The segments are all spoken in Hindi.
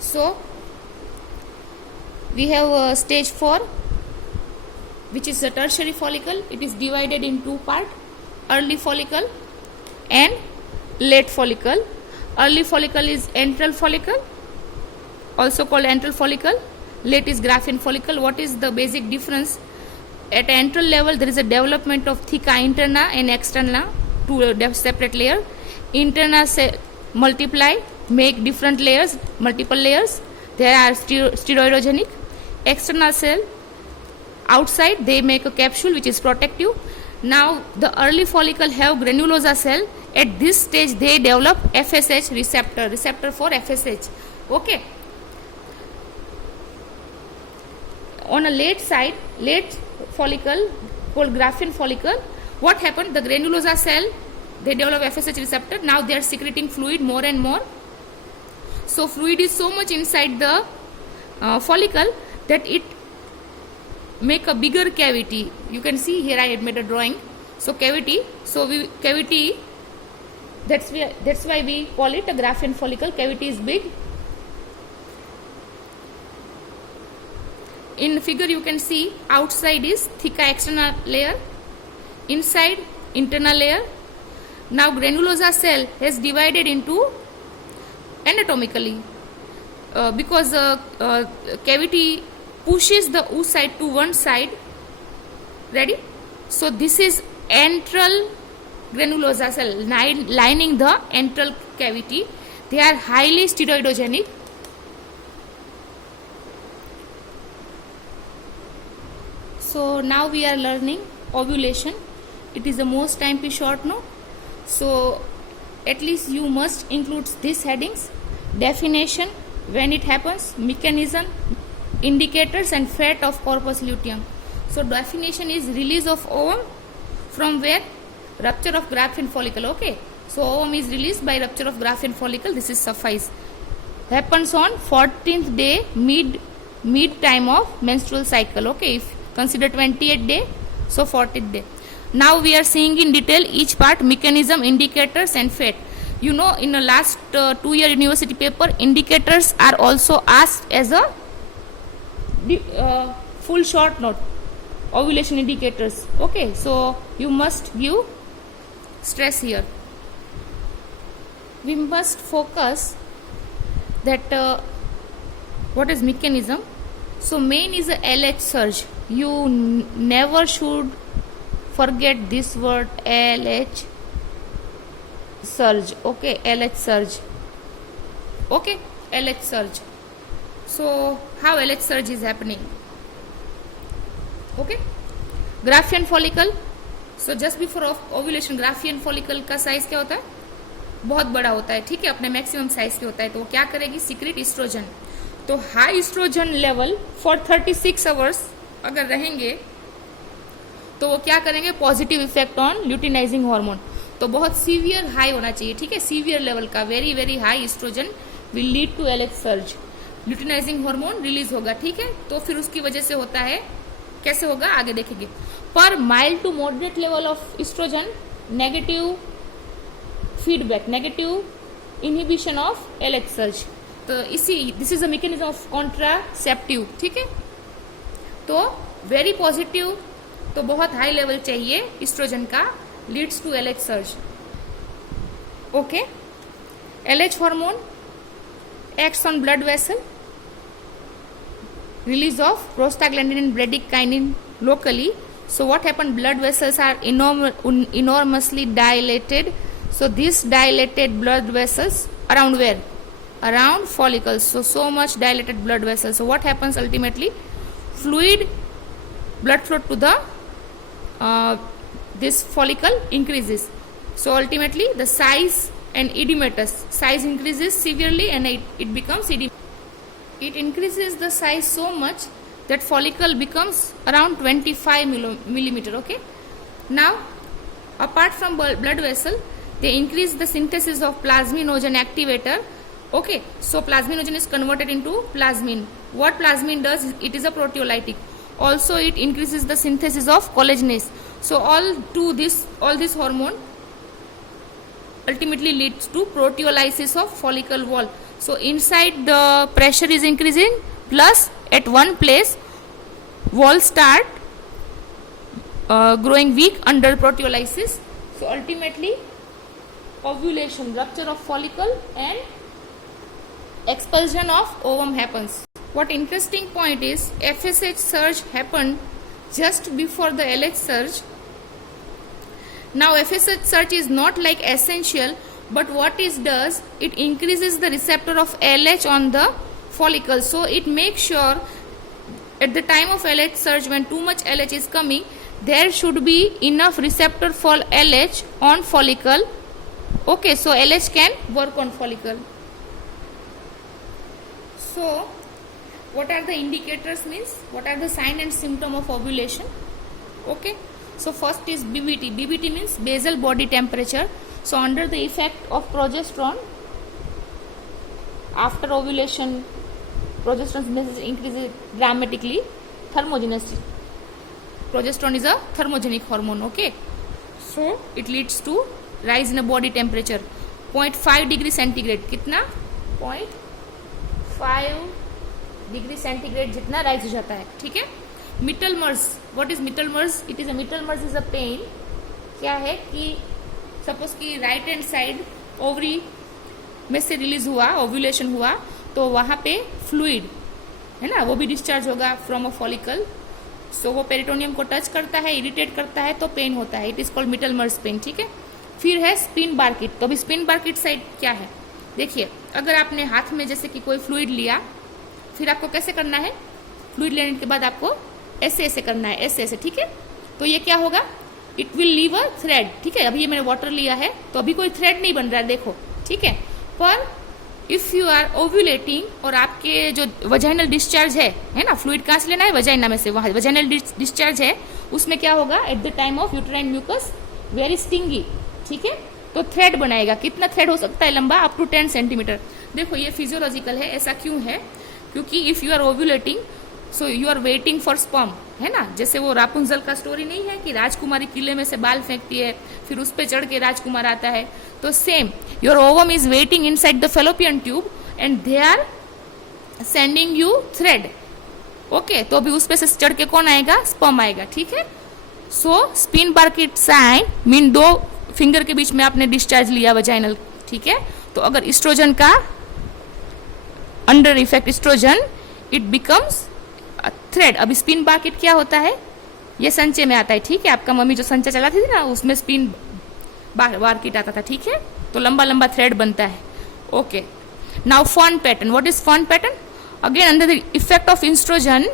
So we have stage 4, which is the tertiary follicle. It is divided in two parts: early follicle and late follicle. Early follicle is antral follicle, also called antral follicle. Late is Graafian follicle. What is the basic difference? At antral level, there is a development of theca interna and externa, two separate layers. Interna multiply, make different layers, multiple layers. They are steroidogenic. External cell outside, they make a capsule which is protective. Now the early follicle have granulosa cell. At this stage they develop FSH receptor for FSH. Okay. On a late side, late follicle called Graafian follicle, what happened? The granulosa cell, they develop FSH receptor. Now they are secreting fluid more and more. So fluid is so much inside the follicle that it make a bigger cavity. You can see here I had made a drawing. So cavity. So cavity. That's why we call it a Graafian follicle. Cavity is big. In the figure you can see outside is theca external layer, inside internal layer. Now granulosa cell has divided into anatomically because cavity pushes the oocyte to one side. Ready? So this is antral granulosa cell lining the antral cavity. They are highly steroidogenic. So now we are learning ovulation. It is the most time short now. So at least you must include these headings: definition, when it happens, mechanism, indicators and fate of corpus luteum. So definition is release of ovum from where? Rupture of Graafian follicle. Okay. So ovum is released by rupture of Graafian follicle. This is suffice. Happens on 14th day mid time of menstrual cycle. Okay. If consider 28th day, so 40th day. Now we are seeing in detail each part: mechanism, indicators and fate. You know, in the last 2-year university paper, indicators are also asked as a full short note. Ovulation indicators. Okay, so you must give stress here. We must focus that what is mechanism. So main is a LH surge. You never should forget this word, LH surge. Okay, LH surge. Okay, LH surge. So how LH surge is happening? Okay, Graafian follicle. So just before ovulation, Graafian follicle का साइज क्या होता है? बहुत बड़ा होता है. ठीक है, अपने मैक्सिमम साइज के होता है. तो वो क्या करेगी? Secrete oestrogen. तो high oestrogen level for 36 hours अगर रहेंगे तो वो क्या करेंगे? Positive effect on luteinising hormone. तो बहुत सीवियर हाई होना चाहिए. ठीक है, सीवियर लेवल का very very high oestrogen will lead to LH surge. Luteinising hormone release होगा. ठीक है, तो फिर उसकी वजह से होता है. कैसे होगा आगे देखेंगे. पर mild to moderate level of oestrogen, negative feedback, negative inhibition of LH surge. तो इसी this is a mechanism of contraceptive. ठीक है, तो वेरी पॉजिटिव तो बहुत हाई लेवल चाहिए इस्ट्रोजन का, leads to LH surge. Okay, LH hormone acts on blood vessel, release of prostaglandin and bradykinin locally. So what happened? Blood vessels are enormously dilated. So these dilated blood vessels around where? Around follicles. So much dilated blood vessels. So what happens ultimately? Fluid blood flow to the this follicle increases. So ultimately the size and edematous size increases severely and it becomes edematous. It increases the size so much that follicle becomes around 25 millimeter. Okay. Now, apart from blood vessel, they increase the synthesis of plasminogen activator. Okay. So plasminogen is converted into plasmin. What plasmin does? It is a proteolytic. Also, it increases the synthesis of collagenase. So all this hormone ultimately leads to proteolysis of follicle wall. So inside the pressure is increasing, plus at one place wall start growing weak under proteolysis. So ultimately ovulation, rupture of follicle and expulsion of ovum happens. What interesting point is FSH surge happened just before the LH surge. Now FSH surge is not like essential, but what it does, it increases the receptor of LH on the follicle. So it makes sure at the time of LH surge, when too much LH is coming, there should be enough receptor for LH on follicle. Okay, so LH can work on follicle. So what are the indicators, means what are the sign and symptom of ovulation? Okay, so first is BBT. BBT means basal body temperature. So under the effect of progesterone, after ovulation, progesterone increases dramatically. Thermogenesis. Progesterone is a thermogenic hormone. Okay, so it leads to rise in a body temperature 0.5 degree centigrade. कितना 0.5 डिग्री सेंटीग्रेड जितना राइज हो जाता है. ठीक है. मिटल मर्स. व्हाट इज मिटल मर्स? इट इज अ मिटल मर्स इज अ पेन. क्या है कि सपोज कि राइट हैंड साइड ओवरी में से रिलीज हुआ, ओव्यूलेशन हुआ, तो वहां पे फ्लूइड है ना, वो भी डिस्चार्ज होगा फ्रॉम अ फॉलिकल. सो वो पेरिटोनियम को टच करता है, इरिटेट करता है, तो पेन होता है. इट इज कॉल्ड मिटल मर्स पेन. ठीक है. फिर है स्पिन बार्किट. तो अभी स्पिन बार्किट साइड क्या है देखिए. अगर आपने हाथ में जैसे कि कोई फ्लूइड लिया, फिर आपको कैसे करना है, फ्लूइड लेने के बाद आपको ऐसे ऐसे करना है, ऐसे ऐसे. ठीक है. तो ये क्या होगा, it will leave a thread. ठीक है. अभी ये मैंने वाटर लिया है तो अभी कोई थ्रेड नहीं बन रहा है, देखो. ठीक है. पर इफ यू आर ओव्यूलेटिंग और आपके जो वजाइनल डिस्चार्ज है ना, फ्लूइड कहाँ से लेना है, वजाइना में से, वहां वजाइनल डिस्चार्ज है, उसमें क्या होगा, at the time of uterine mucus very stringy. ठीक है. तो थ्रेड बनाएगा. कितना थ्रेड हो सकता है लंबा, अप टू 10 सेंटीमीटर. देखो ये फिजियोलॉजिकल है. ऐसा क्यों है, क्योंकि if you are ovulating, so you are waiting for sperm, है ना. जैसे वो रापुंजल का स्टोरी नहीं है कि राजकुमारी किले में से बाल फेंकती है, फिर उस पर चढ़ के राजकुमार आता है. तो same your ovum is waiting inside the fallopian tube and they are sending you thread. Okay. तो अभी उस पे से चढ़ के कौन आएगा, स्पर्म आएगा. ठीक है. सो स्पिन बार्किट साइन मीन दो फिंगर के बीच में आपने डिस्चार्ज लिया वजाइनल. ठीक है. तो अगर इस्ट्रोजन का under effect estrogen, it becomes thread. अभी स्पिन बार्किट क्या होता है, ये संचे में आता है. ठीक है. आपका मम्मी जो संचा चलाती थी ना, उसमें स्पिन बार्किट आता था. ठीक है. तो लंबा लंबा थ्रेड बनता है. Okay. Now fern pattern. What is fern pattern? Again under the effect of oestrogen,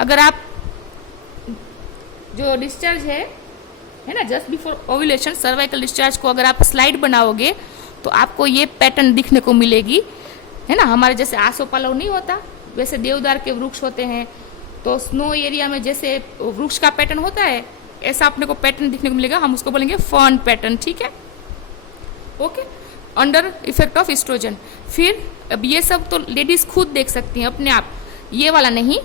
अगर आप जो डिस्चार्ज है ना, just before ovulation, cervical discharge को अगर आप स्लाइड बनाओगे तो आपको ये पैटर्न दिखने को मिलेगी, है ना. हमारे जैसे आसोपालव नहीं होता, वैसे देवदार के वृक्ष होते हैं. तो स्नो एरिया में जैसे वृक्ष का पैटर्न होता है, ऐसा अपने को पैटर्न दिखने को मिलेगा. हम उसको बोलेंगे फर्न पैटर्न. ठीक है. Okay. Under effect of estrogen. फिर अब ये सब तो लेडीज खुद देख सकती हैं अपने आप, ये वाला नहीं,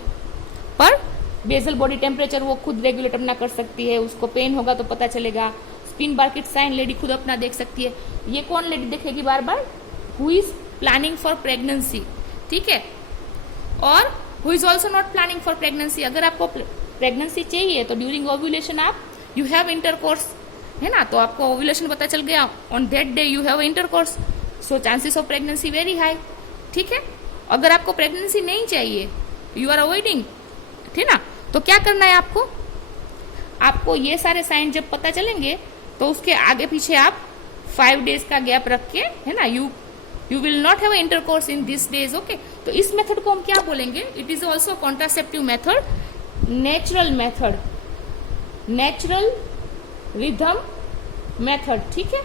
पर बेसल बॉडी टेम्परेचर वो खुद रेगुलेट अपना कर सकती है. उसको पेन होगा तो पता चलेगा. स्पिन बार्किट साइन लेडी खुद अपना देख सकती है. ये कौन लेडी देखेगी बार बार, who is planning for pregnancy. ठीक है. और who is also not planning for pregnancy. अगर आपको प्रेगनेंसी चाहिए तो ड्यूरिंग ओव्यूलेशन आप यू हैव इंटरकोर्स, है ना. तो आपको ओव्यूलेशन पता चल गया, on that day you have intercourse, so chances of pregnancy very high. ठीक है. अगर आपको प्रेगनेंसी नहीं चाहिए, यू आर अवॉइडिंग, ठीक ना, तो क्या करना है आपको, आपको ये सारे साइन जब पता चलेंगे तो उसके आगे पीछे आप 5 डेज का गैप रख के, है ना, you will not have intercourse in this days. Okay. तो इस मेथड को हम क्या बोलेंगे, it is also contraceptive method, natural method, natural rhythm method. ठीक है.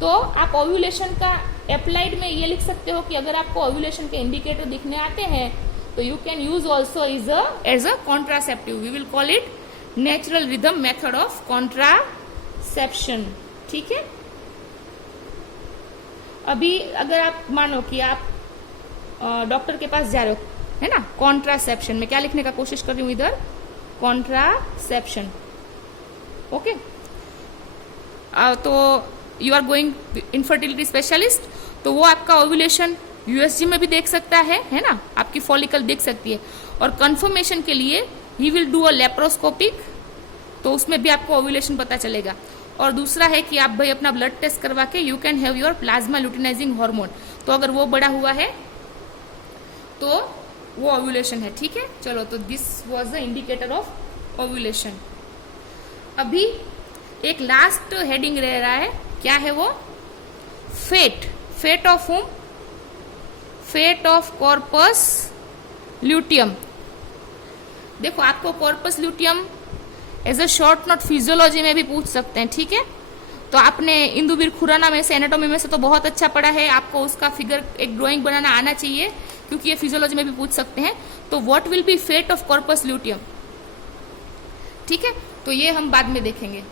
तो आप ओव्यूलेशन का अप्लाइड में ये लिख सकते हो कि अगर आपको ओव्यूलेशन के इंडिकेटर दिखने आते हैं तो you can use also as a contraceptive. We will call it natural rhythm method of contraception. ठीक है. अभी अगर आप मानो कि आप डॉक्टर के पास जा रहे हो, है ना, कॉन्ट्रासेप्शन में क्या लिखने का कोशिश कर रही हूं इधर, कॉन्ट्रासेप्शन. ओके. तो you are going infertility specialist, तो वो आपका ओव्यूलेशन यूएसजी में भी देख सकता है ना, आपकी फॉलिकल देख सकती है। और कंफर्मेशन के लिए he will do a laparoscopic, तो उसमें भी आपको ओव्यूलेशन पता चलेगा। और दूसरा है कि आप भाई अपना ब्लड टेस्ट करवा के you can have your plasma luteinising hormone, तो अगर वो बड़ा हुआ है तो वो ओव्यूलेशन है, ठीक है। चलो, तो this was the indicator of ovulation. अभी एक लास्ट हेडिंग रह रहा है, क्या है वो? Fate of whom? Fate of corpus luteum. देखो, आपको corpus luteum as a short note physiology में भी पूछ सकते हैं, ठीक है। तो आपने इंदुबीर खुराना में से, एनाटॉमी में से तो बहुत अच्छा पढ़ा है, आपको उसका फिगर एक ड्राइंग बनाना आना चाहिए, क्योंकि ये फिजियोलॉजी में भी पूछ सकते हैं। तो what will be fate of corpus luteum, ठीक है, तो ये हम बाद में देखेंगे।